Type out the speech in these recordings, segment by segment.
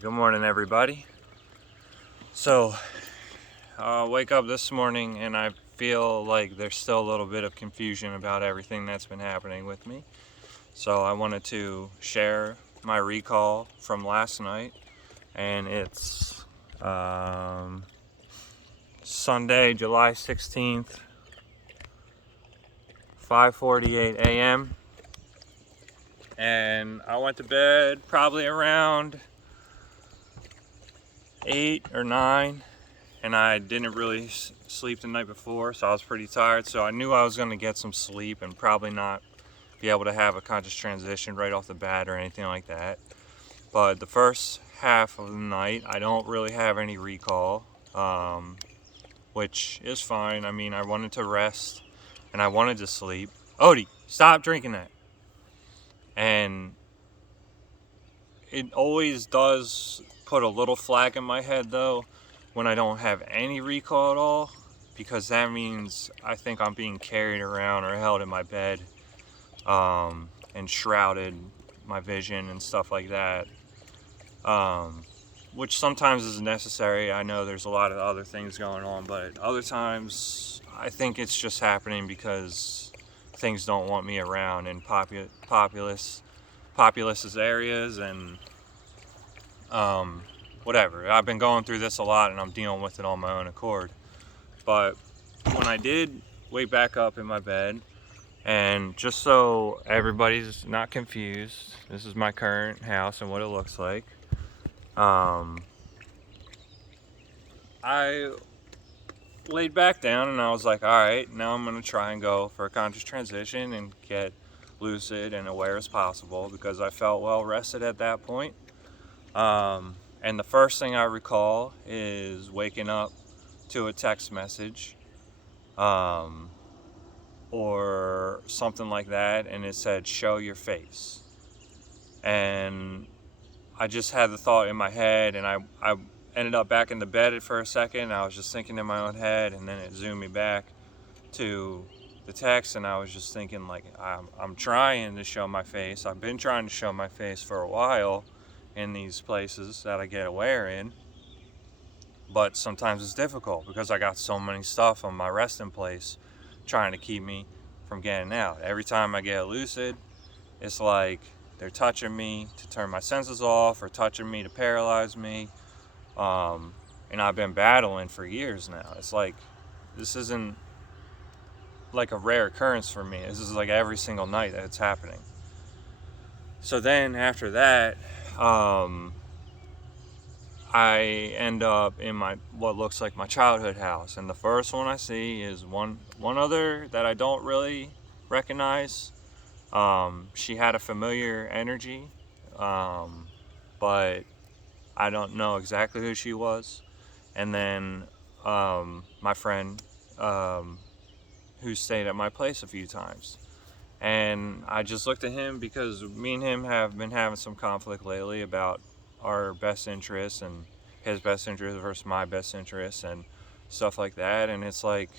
Good morning, everybody. So, wake up this morning and I feel like there's still a little bit of confusion about everything that's been happening with me. So, I wanted to share my recall from last night, and it's Sunday, July 16th, 5:48 a.m. And I went to bed probably around 8 or 9, and I didn't really sleep the night before, so I was pretty tired. So I knew I was going to get some sleep and probably not be able to have a conscious transition right off the bat or anything like that. But the first half of the night, I don't really have any recall, which is fine. I mean, I wanted to rest and I wanted to sleep. Odie, stop drinking that. And it always does put a little flag in my head, though, when I don't have any recall at all, because that means I think I'm being carried around or held in my bed, and shrouded my vision and stuff like that, which sometimes is necessary. I know there's a lot of other things going on, but other times I think it's just happening because things don't want me around in populous areas, and whatever. I've been going through this a lot and I'm dealing with it on my own accord. But when I did wake back up in my bed, and just so everybody's not confused, this is my current house and what it looks like. I laid back down and I was like, all right, now I'm going to try and go for a conscious transition and get lucid and aware as possible, because I felt well rested at that point. And the first thing I recall is waking up to a text message, or something like that, and it said, "Show your face." And I just had the thought in my head, and I ended up back in the bed for a second. I was just thinking in my own head, and then it zoomed me back to the text, and I was just thinking, like, I'm trying to show my face. I've been trying to show my face for a while in these places that I get aware in, but sometimes it's difficult because I got so many stuff on my resting place trying to keep me from getting out. Every time I get lucid, it's like they're touching me to turn my senses off or touching me to paralyze me. And I've been battling for years now. It's like, this isn't like a rare occurrence for me. This is like every single night that it's happening. So then after that, I end up in what looks like my childhood house, and the first one I see is one other that I don't really recognize. She had a familiar energy, but I don't know exactly who she was. And then my friend, who stayed at my place a few times. And I just looked at him because me and him have been having some conflict lately about our best interests and his best interest versus my best interests and stuff like that. And it's like,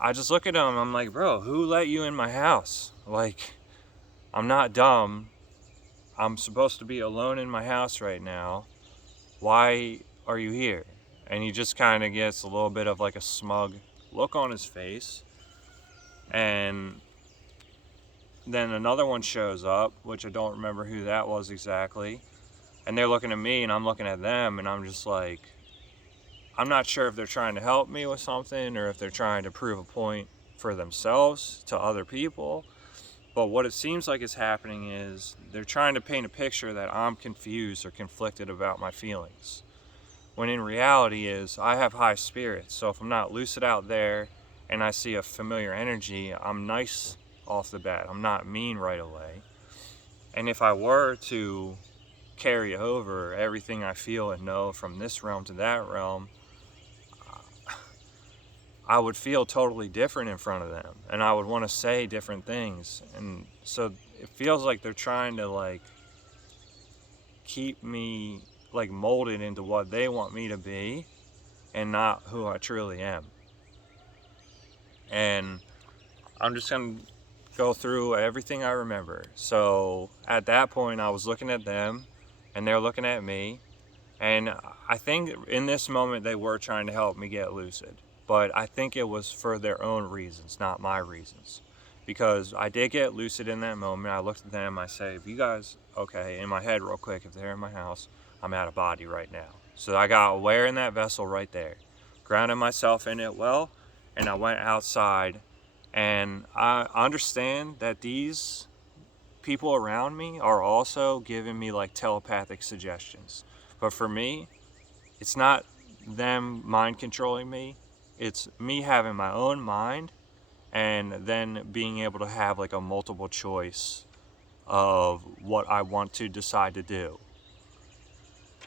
I just look at him, I'm like, bro, who let you in my house? Like, I'm not dumb. I'm supposed to be alone in my house right now. Why are you here? And he just kind of gets a little bit of like a smug look on his face. And then another one shows up, which I don't remember who that was exactly. And they're looking at me and I'm looking at them, and I'm just like, I'm not sure if they're trying to help me with something or if they're trying to prove a point for themselves to other people. But what it seems like is happening is they're trying to paint a picture that I'm confused or conflicted about my feelings, when in reality is I have high spirits. So if I'm not lucid out there and I see a familiar energy, I'm nice off the bat. I'm not mean right away. And if I were to carry over everything I feel and know from this realm to that realm, I would feel totally different in front of them, and I would want to say different things. And so it feels like they're trying to like keep me like molded into what they want me to be and not who I truly am. And I'm just going to go through everything I remember. So at that point, I was looking at them and they're looking at me, And I think in this moment they were trying to help me get lucid, but I think it was for their own reasons, not my reasons. Because I did get lucid in that moment. I looked at them, I say, if you guys, okay, in my head real quick, if they're in my house, I'm out of body right now. So I got aware in that vessel right there, grounded myself in it well, and I went outside. And I understand that these people around me are also giving me like telepathic suggestions. But for me, it's not them mind controlling me. It's me having my own mind and then being able to have like a multiple choice of what I want to decide to do.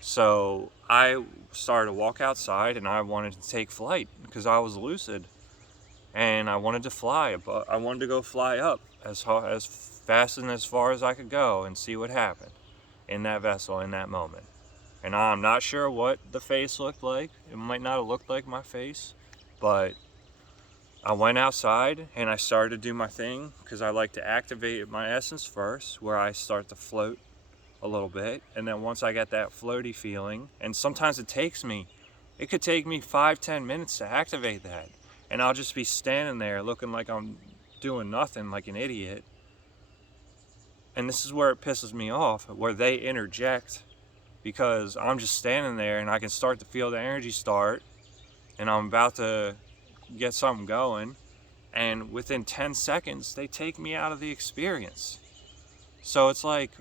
So I started to walk outside and I wanted to take flight because I was lucid and I wanted to fly, but I wanted to go fly up as fast and as far as I could go and see what happened in that vessel in that moment. And I'm not sure what the face looked like. It might not have looked like my face, but I went outside and I started to do my thing because I like to activate my essence first, where I start to float a little bit. And then once I get that floaty feeling, and sometimes it could take me 5-10 minutes to activate that. And I'll just be standing there looking like I'm doing nothing, like an idiot. And this is where it pisses me off, where they interject, because I'm just standing there and I can start to feel the energy start and I'm about to get something going, and within 10 seconds they take me out of the experience. So it's like,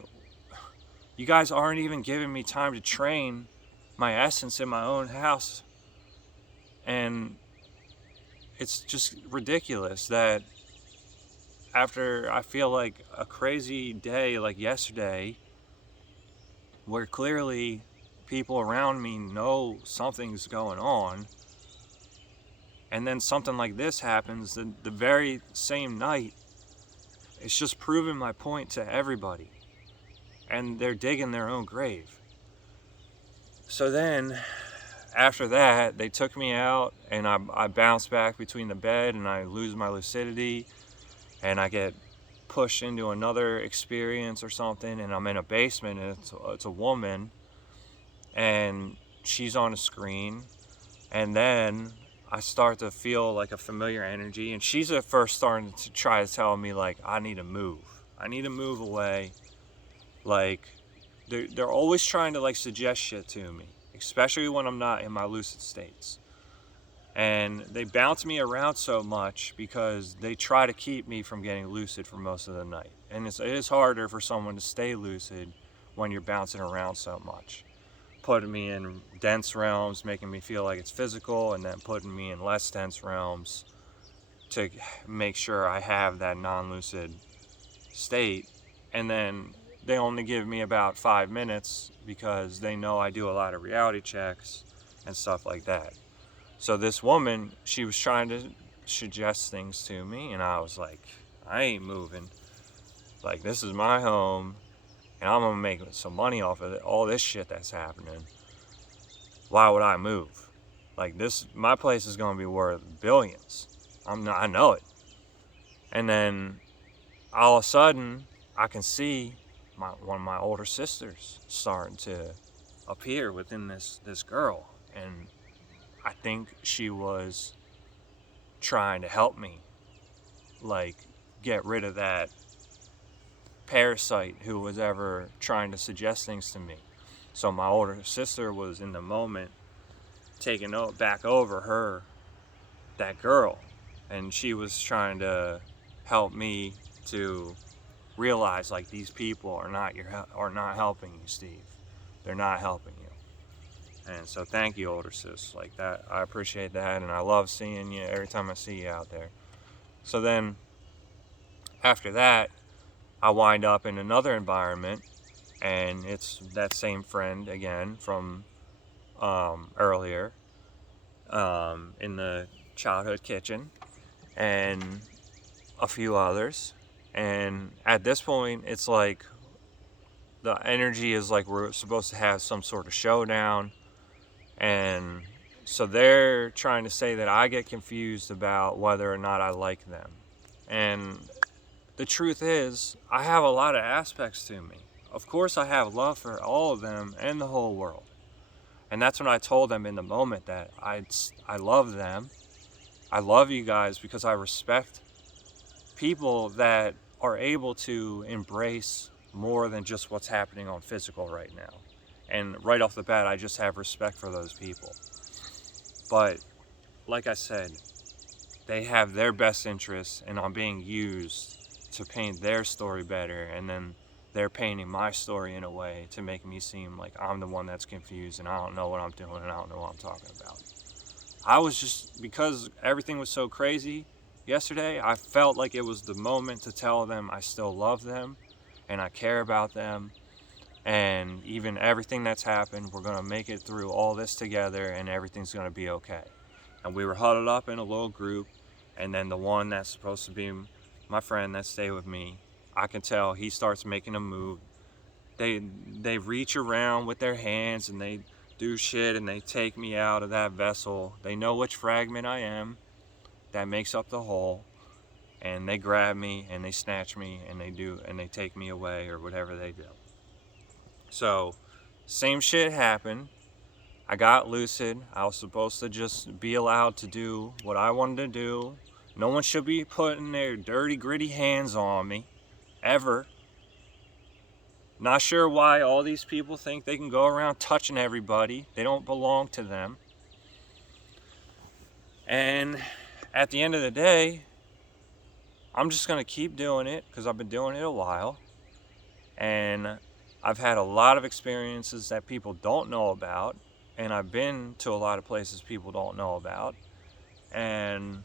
you guys aren't even giving me time to train my essence in my own house. And it's just ridiculous that after I feel like a crazy day like yesterday, where clearly people around me know something's going on, and then something like this happens the very same night, it's just proving my point to everybody. And they're digging their own grave. So then, after that, they took me out and I bounce back between the bed and I lose my lucidity and I get pushed into another experience or something, and I'm in a basement and it's a woman and she's on a screen, and then I start to feel like a familiar energy, and she's at first starting to try to tell me like I need to move away. Like they're always trying to like suggest shit to me, especially when I'm not in my lucid states. And they bounce me around so much because they try to keep me from getting lucid for most of the night. And it is harder for someone to stay lucid when you're bouncing around so much. Putting me in dense realms, making me feel like it's physical, and then putting me in less dense realms to make sure I have that non-lucid state. And then they only give me about 5 minutes because they know I do a lot of reality checks and stuff like that. So this woman, she was trying to suggest things to me, and I was like, I ain't moving. Like, this is my home, and I'm gonna make some money off of it, all this shit that's happening. Why would I move? Like, my place is gonna be worth billions. I know it. And then all of a sudden, I can see one of my older sisters starting to appear within this girl, and I think she was trying to help me, like, get rid of that parasite who was ever trying to suggest things to me. So my older sister was in the moment taking back over that girl, and she was trying to help me to realize like these people are not helping you, Steve. They're not helping you. And so thank you, older sis, like that. I appreciate that, and I love seeing you every time I see you out there. So then after that, I wind up in another environment, and it's that same friend again from earlier in the childhood kitchen, and a few others. And at this point, it's like the energy is like we're supposed to have some sort of showdown. And so they're trying to say that I get confused about whether or not I like them. And the truth is, I have a lot of aspects to me. Of course, I have love for all of them and the whole world. And that's when I told them in the moment that I love them. I love you guys because I respect people that are able to embrace more than just what's happening on physical right now. And right off the bat, I just have respect for those people. But like I said, they have their best interests, and I'm being used to paint their story better, and then they're painting my story in a way to make me seem like I'm the one that's confused and I don't know what I'm doing and I don't know what I'm talking about. I was just, because everything was so crazy yesterday, I felt like it was the moment to tell them I still love them and I care about them, and even everything that's happened, we're going to make it through all this together and everything's going to be okay. And we were huddled up in a little group, and then the one that's supposed to be my friend that stayed with me, I can tell he starts making a move. They reach around with their hands and they do shit and they take me out of that vessel. They know which fragment I am that makes up the whole, and they grab me and they snatch me and they take me away or whatever they do. So same shit happened. I got lucid. I was supposed to just be allowed to do what I wanted to do. No one should be putting their dirty, gritty hands on me, ever. Not sure why all these people think they can go around touching everybody. They don't belong to them. And at the end of the day, I'm just going to keep doing it because I've been doing it a while. And I've had a lot of experiences that people don't know about. And I've been to a lot of places people don't know about. And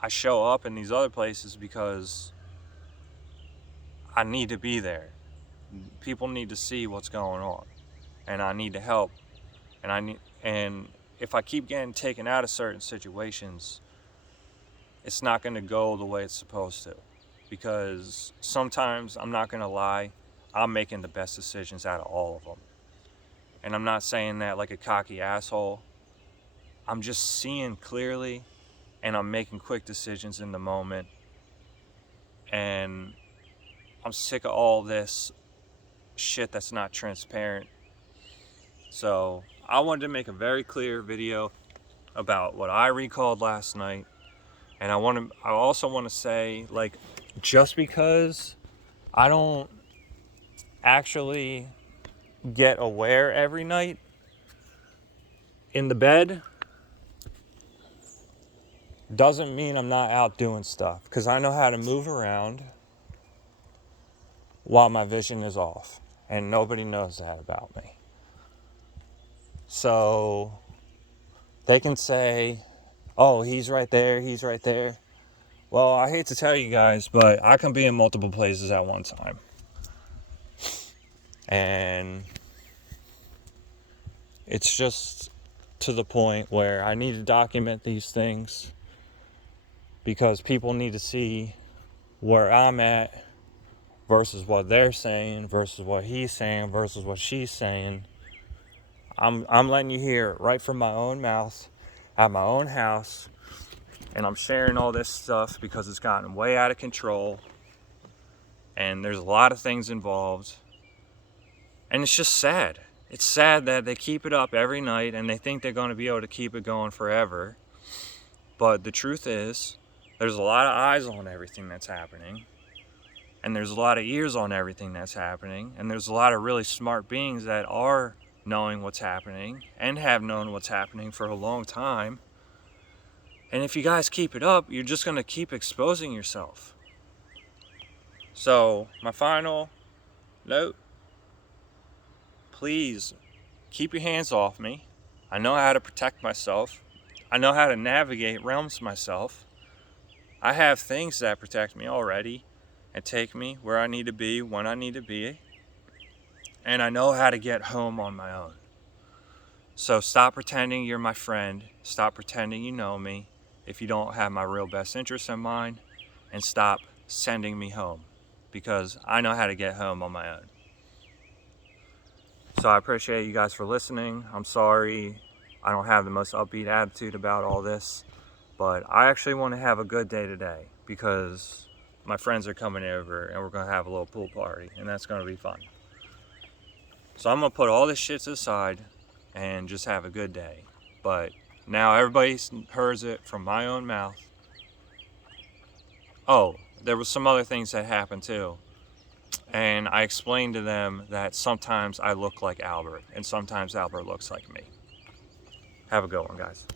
I show up in these other places because I need to be there. People need to see what's going on. And I need to help. And if I keep getting taken out of certain situations, it's not going to go the way it's supposed to. Because sometimes, I'm not going to lie, I'm making the best decisions out of all of them. And I'm not saying that like a cocky asshole. I'm just seeing clearly, and I'm making quick decisions in the moment. And I'm sick of all this shit that's not transparent. So I wanted to make a very clear video about what I recalled last night. And I also want to say, like, just because I don't actually get aware every night in the bed doesn't mean I'm not out doing stuff, because I know how to move around while my vision is off, and nobody knows that about me. So they can say, oh, he's right there. Well, I hate to tell you guys, but I can be in multiple places at one time. And it's just to the point where I need to document these things because people need to see where I'm at versus what they're saying versus what he's saying versus what she's saying. I'm letting you hear it right from my own mouth at my own house, and I'm sharing all this stuff because it's gotten way out of control and there's a lot of things involved. And it's just sad. It's sad that they keep it up every night and they think they're going to be able to keep it going forever. But the truth is, there's a lot of eyes on everything that's happening. And there's a lot of ears on everything that's happening. And there's a lot of really smart beings that are knowing what's happening and have known what's happening for a long time. And if you guys keep it up, you're just going to keep exposing yourself. So, my final note: please keep your hands off me. I know how to protect myself. I know how to navigate realms myself. I have things that protect me already and take me where I need to be when I need to be. And I know how to get home on my own. So stop pretending you're my friend. Stop pretending you know me if you don't have my real best interests in mind. And stop sending me home, because I know how to get home on my own. So I appreciate you guys for listening. I'm sorry I don't have the most upbeat attitude about all this, but I actually want to have a good day today because my friends are coming over and we're going to have a little pool party, and that's going to be fun. So I'm gonna put all this shit to the side and just have a good day. But now everybody hears it from my own mouth. Oh, there was some other things that happened too. And I explained to them that sometimes I look like Albert and sometimes Albert looks like me. Have a good one, guys.